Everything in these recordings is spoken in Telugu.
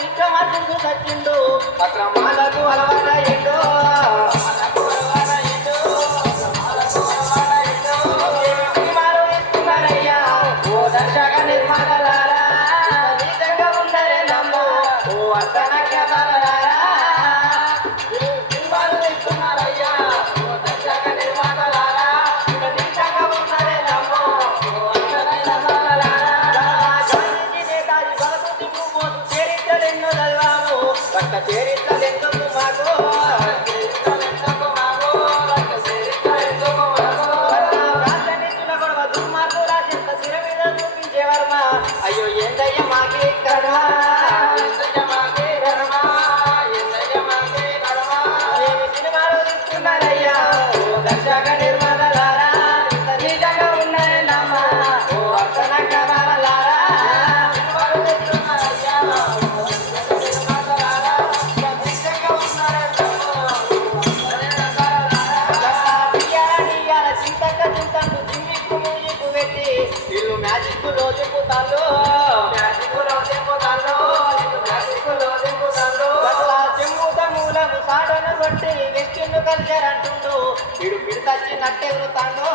విక్రమార్జునుడు సచ్చిండు అక్రమాలకు అలవాటయ్యిండు సినిమాలు ఇస్తున్నారయ్యా ఓ దర్శక నిర్మాతలారా నిజంగా ఉన్నారే నమ్ము ఓ అర్ధనక్ష బాలలారా సినిమాలు ఇస్తున్నారయ్యా ఓ దర్శక నిర్మాతలారా నిజంగా ఉన్నారే నమ్ము ఓ అర్ధనక్ష బాలలారా గాంధీజీ నేతాజీ భగత్ సింగ్ బోసు చరిత్రలెన్నో చదివాము రక్త చరిత్రలెందుకు మాకు అయ్యో ఏందయ్య మాకే కర్మ సినిమాలు తీసుకున్నారయ్యా ఓ దర్శక నిర్మాతలారా నిజంగా ఉన్నారే నమ్మ ఓ అర్ధనక్ష బాలలారా సినిమాలు తీసుకున్నారయ్యా నిజంగా ఉన్నారే చింతక్క చింతకు జిమ్మిక్కు మ్యూజిక్ పెట్టి ఇల్లు మ్యాజిక్ లో చెప్పుతాను సాటను కొట్టి వెస్టిండు కల్చర్ అంటుండు ఇడు పిడితచ్చినట్టే ఎగురుతాడు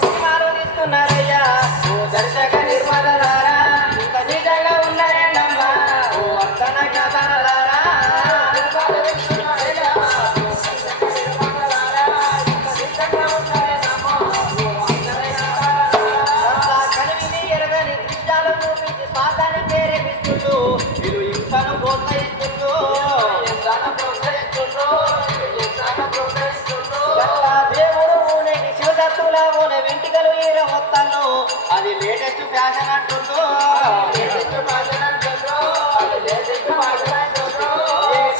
సినిమాలు తీస్తున్నారయ్యా ఓ దర్శక నిర్మాతలారా ఇంకా నిజంగా ఉన్నారే నమ్మ ఓ అర్ధనక్ష బాలలారా కనివిని ఎరగని దృశ్యాలు చూపించి స్వార్థాన్ని ప్రేరేపిస్తుండ్రు వీళ్ళు హింసను ప్రోత్సహిస్తుండ్రు దేవుడు ఊనేటి శివసత్తులా ఊనే వెంటికలు ఈర మొత్తాల్లో అది లేటెస్ట్ ఫ్యాషన్ అంటుండ్రు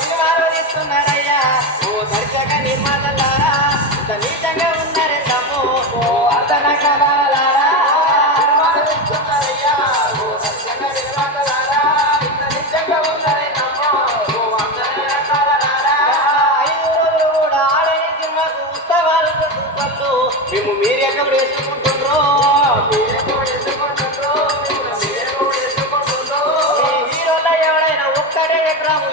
సినిమాలు తీస్తున్నారయ్యా ఓ దర్శక నిర్మాతలారా ఇంత నీచంగా ఉన్నారే తమ్ము ఓ అర్ధనక్ష బాలలారా మేము మీరు ఎక్కడ వేసుకుంటుండ్రో హీరోలో ఎవడైనా ఒక్కడే ఎకరాము